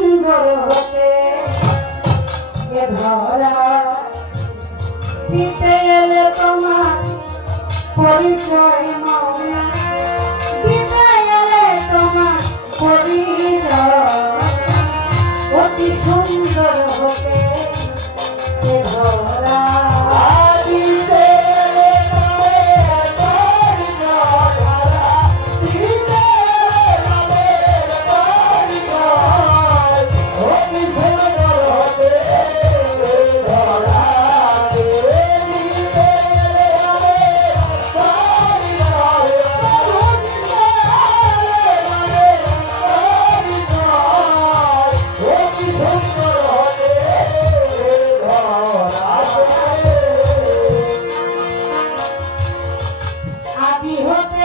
সুন্দর হতে ধরা দিতে এলে তোমার পরিচয় মৌলা いい。